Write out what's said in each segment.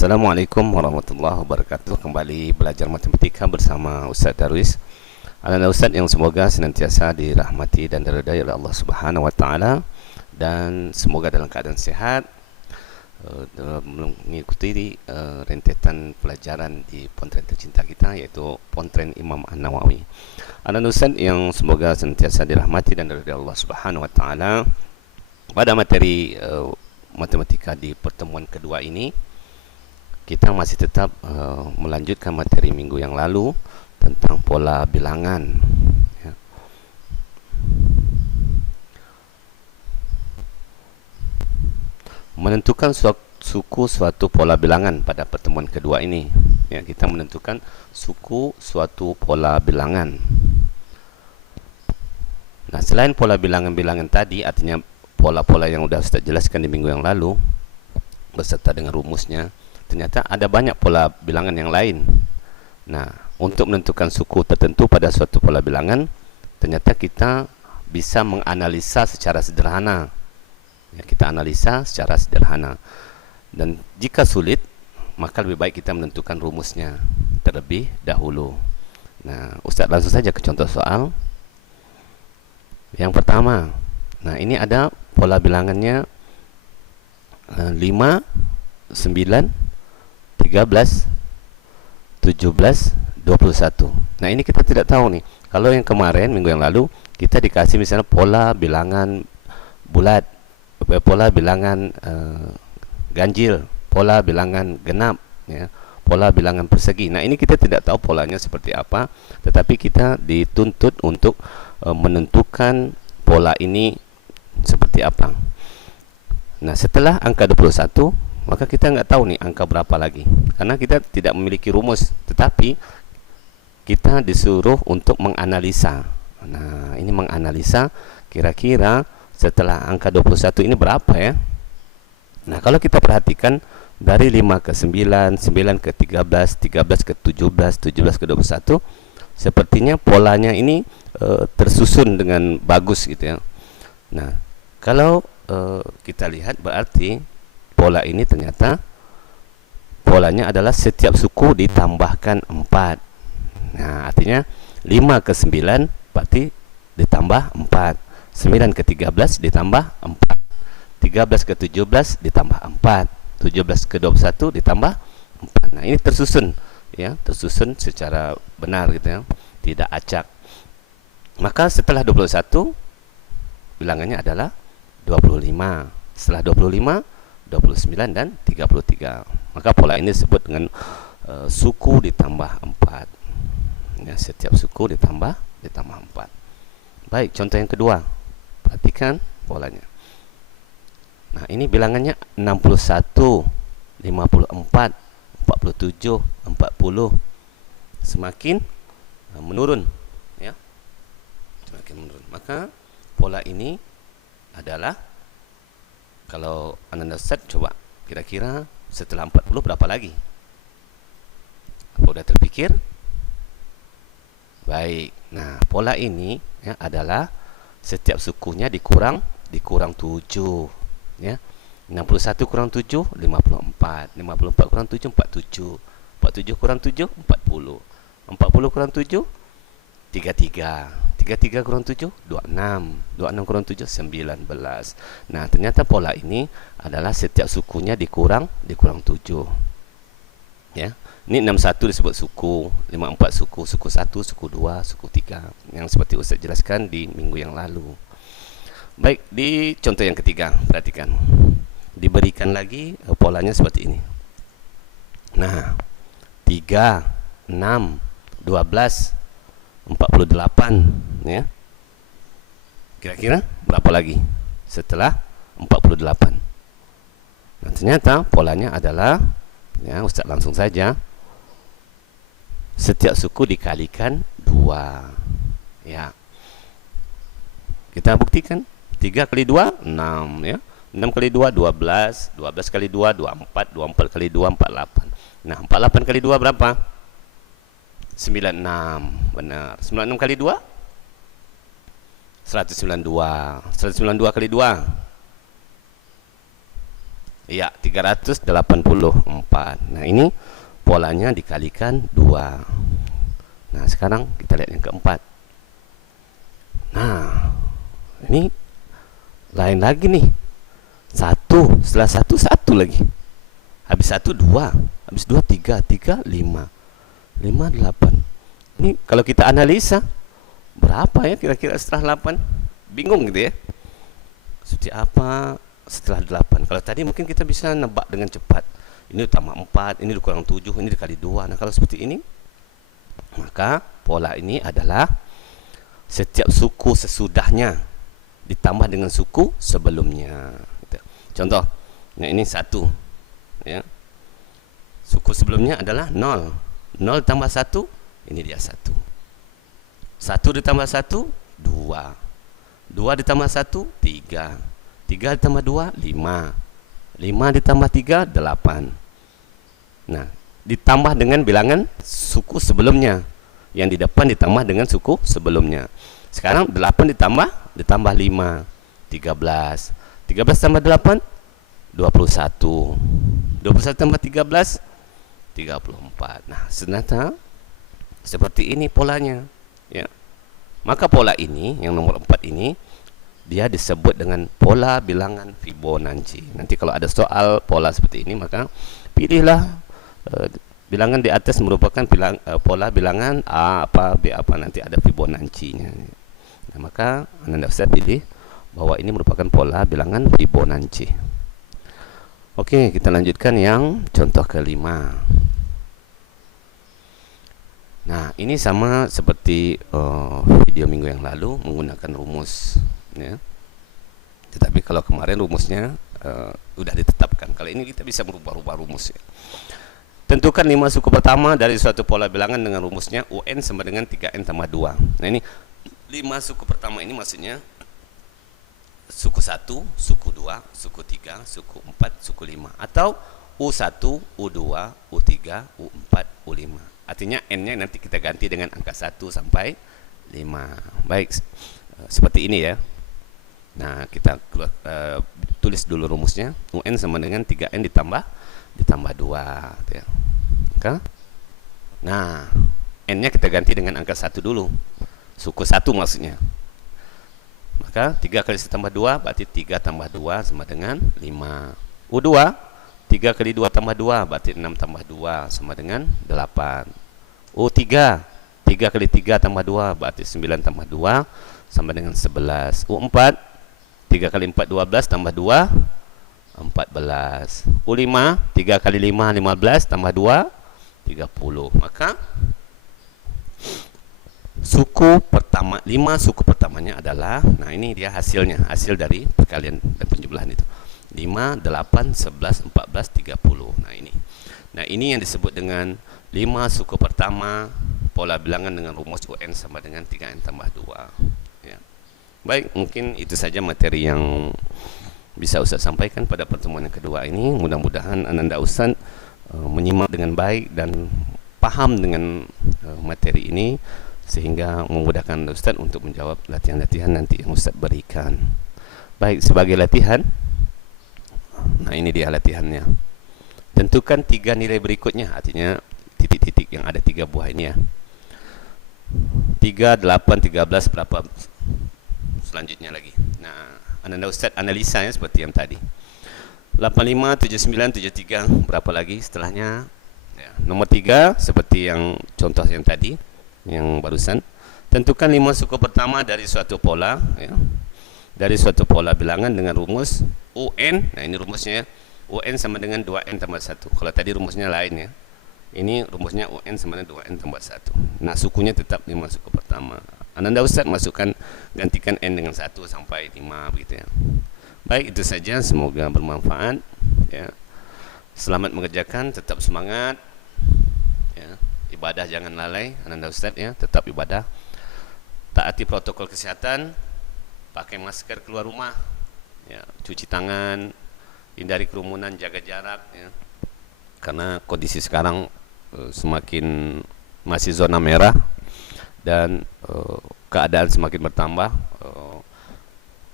Assalamualaikum warahmatullahi wabarakatuh. Kembali belajar matematika bersama Ustaz Darwis. Anak Ustaz yang semoga senantiasa dirahmati dan diridai oleh Allah Subhanahu wa taala, dan semoga dalam keadaan sehat mengikuti rentetan pelajaran di pontren tercinta kita, yaitu pontren Imam An-Nawawi. Anak Ustaz yang semoga senantiasa dirahmati dan diridai Allah Subhanahu wa taala, pada materi matematika di pertemuan kedua ini kita masih tetap melanjutkan materi minggu yang lalu tentang pola bilangan, ya. Menentukan suku suatu pola bilangan. Pada pertemuan kedua ini, ya, kita menentukan suku suatu pola bilangan. Nah, selain pola bilangan-bilangan tadi, artinya pola-pola yang sudah Ustaz jelaskan di minggu yang lalu beserta dengan rumusnya, ternyata ada banyak pola bilangan yang lain. Nah, untuk menentukan suku tertentu pada suatu pola bilangan, ternyata kita bisa menganalisa secara sederhana. Ya, kita analisa secara sederhana. Dan jika sulit, maka lebih baik kita menentukan rumusnya terlebih dahulu. Nah, Ustaz langsung saja ke contoh soal. Yang pertama, nah ini ada pola bilangannya 5, 9, 13, 17, 21. Nah, ini kita tidak tahu nih. Kalau yang kemarin minggu yang lalu kita dikasih misalnya pola bilangan bulat, pola bilangan ganjil, pola bilangan genap, ya, pola bilangan persegi. Nah, ini kita tidak tahu polanya seperti apa, tetapi kita dituntut untuk menentukan pola ini seperti apa. Nah, setelah angka 21, maka kita nggak tahu nih angka berapa lagi, karena kita tidak memiliki rumus, tetapi kita disuruh untuk menganalisa. Nah, ini menganalisa kira-kira setelah angka 21 ini berapa, ya. Nah, kalau kita perhatikan dari 5 ke 9, 9 ke 13, 13 ke 17, 17 ke 21, sepertinya polanya ini tersusun dengan bagus gitu, ya. Nah, kalau kita lihat, berarti pola ini ternyata polanya adalah setiap suku ditambahkan 4. Nah, artinya 5 ke 9 berarti ditambah 4, 9 ke 13 ditambah 4, 13 ke 17 ditambah 4, 17 ke 21 ditambah 4. Nah, ini tersusun, ya, tersusun secara benar gitu, ya, tidak acak. Maka setelah 21 bilangannya adalah 25. Setelah 25, 29 dan 33. Maka pola ini disebut dengan suku ditambah 4. Ya, setiap suku ditambah 4. Baik, contoh yang kedua. Perhatikan polanya. Nah, ini bilangannya 61, 54, 47, 40. Semakin menurun, ya. Semakin menurun. Maka pola ini adalah, kalau Anda set, coba kira-kira setelah 40 berapa lagi? Apa udah terpikir? Baik. Nah, pola ini, ya, adalah setiap sukunya dikurang 7, ya. 61 kurang 7, 54. 54 kurang 7, 47. 47 kurang 7, 40. 40 kurang 7, 33. 33 kurang 7, 26. 26 kurang 7, 19. Nah, ternyata pola ini adalah setiap sukunya dikurang 7. Ya. Ini 61 disebut suku, 54 suku, suku 1, suku 2, suku 3, yang seperti Ustaz jelaskan di minggu yang lalu. Baik, di contoh yang ketiga, perhatikan. Diberikan lagi polanya seperti ini. Nah, 3, 6, 12, 48, ya. Kira-kira berapa lagi setelah 48? Nah, ternyata polanya adalah, ya, Ustaz langsung saja, setiap suku dikalikan 2. Ya. Kita buktikan. 3 kali 2, 6, ya. 6 kali 2, 12. 12 kali 2, 24. 24 kali 2, 48. Nah, 48 kali 2 berapa? 96. Benar. 96 kali 2? 192. 192 kali 2? Ya, 384. Nah, ini polanya dikalikan 2. Nah, sekarang kita lihat yang keempat. Nah, ini lain lagi nih. 1, setelah 1, 1 lagi. Habis 1, 2. Habis 2, 3. 3, 5. 5, 8. Ini kalau kita analisa, berapa ya kira-kira setelah 8? Bingung gitu ya. Seperti apa setelah 8? Kalau tadi mungkin kita bisa nebak dengan cepat. Ini tambah 4, ini dikurang 7, ini dikali 2. Nah, kalau seperti ini, maka pola ini adalah setiap suku sesudahnya ditambah dengan suku sebelumnya. Contoh, nah ini 1. Ya. Suku sebelumnya adalah 0. 0 tambah 1, ini dia 1. 1 ditambah 1, 2. 2 ditambah 1, 3. 3 ditambah 2, 5. 5 ditambah 3, 8. Nah, ditambah dengan bilangan suku sebelumnya. Yang di depan ditambah dengan suku sebelumnya. Sekarang 8 ditambah 5, 13. 13 tambah 8, 21. 21 tambah 13, 34. Nah, ternyata seperti ini polanya, ya. Maka pola ini, yang nomor 4 ini, dia disebut dengan pola bilangan Fibonacci. Nanti kalau ada soal pola seperti ini, maka pilihlah bilangan di atas merupakan pola bilangan A apa, B apa, nanti ada Fibonacci-nya. Nah, maka Anda bisa pilih bahwa ini merupakan pola bilangan Fibonacci. Oke, kita lanjutkan yang contoh kelima. Nah, ini sama seperti video minggu yang lalu menggunakan rumus, ya. Tetapi kalau kemarin rumusnya sudah ditetapkan, kali ini kita bisa merubah-rubah rumus, ya. Tentukan 5 suku pertama dari suatu pola bilangan dengan rumusnya UN sama dengan 3N tambah 2. Nah, ini 5 suku pertama ini maksudnya suku 1, suku 2, suku 3, suku 4, suku 5. Atau U1, U2, U3, U4, U5. Artinya N-nya nanti kita ganti dengan angka 1 sampai 5. Baik, seperti ini ya. Nah, kita tulis dulu rumusnya. UN sama dengan 3N ditambah 2, ya. Oke. Nah, N-nya kita ganti dengan angka 1 dulu. Suku 1 maksudnya. Maka 3 kali 1 tambah 2 berarti 3 tambah 2 sama dengan 5. U2, 3 kali 2 tambah 2 berarti 6 tambah 2 sama dengan 8. U3, 3 kali 3 tambah 2 berarti 9 tambah 2 sama dengan 11. U4, 3 kali 4 12 tambah 2 14. U5, 3 kali 5 15 tambah 2 30. Maka suku pertama, 5 suku pertamanya adalah, nah ini dia hasilnya, hasil dari perkalian dan penjumlahan itu. 5, 8, 11, 14, 30. Nah ini yang disebut dengan 5 suku pertama pola bilangan dengan rumus UN sama dengan 3N tambah 2, ya. Baik, mungkin itu saja materi yang bisa Ustaz sampaikan pada pertemuan yang kedua ini. Mudah-mudahan Ananda Ustaz menyimak dengan baik dan paham dengan materi ini, sehingga memudahkan Ustaz untuk menjawab latihan-latihan nanti yang Ustaz berikan. Baik, sebagai latihan, nah ini dia latihannya. Tentukan 3 nilai berikutnya, artinya titik-titik yang ada 3 buah ini ya. 3, 8, 13, berapa selanjutnya lagi. Nah, Anda Ustaz analisanya seperti yang tadi. 85, 79, 73, berapa lagi setelahnya? Ya, nomor 3 seperti yang contoh yang tadi, yang barusan. Tentukan 5 suku pertama dari suatu pola, ya. Dari suatu pola bilangan dengan rumus UN. Nah, ini rumusnya ya. UN sama dengan 2N tambah 1. Kalau tadi rumusnya lain ya. Ini rumusnya UN sama dengan 2N tambah 1. Nah, sukunya tetap 5 suku pertama. Ananda Ustaz masukkan, gantikan N dengan 1 sampai 5 begitu ya. Baik, itu saja, semoga bermanfaat ya. Selamat mengerjakan, tetap semangat ya. Ibadah jangan lalai Ananda Ustaz ya, tetap ibadah. Taati protokol kesehatan, pakai masker keluar rumah ya, cuci tangan, hindari kerumunan, jaga jarak ya. Karena kondisi sekarang semakin masih zona merah dan keadaan semakin bertambah,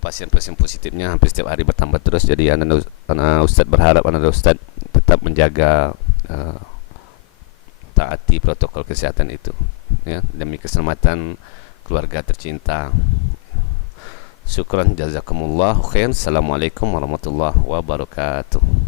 pasien-pasien positifnya hampir setiap hari bertambah terus. Jadi anak Ustadz berharap anak Ustadz tetap menjaga, taati protokol kesehatan itu, ya, demi keselamatan keluarga tercinta. Syukran, jazakumullah khair. Assalamualaikum warahmatullahi wabarakatuh.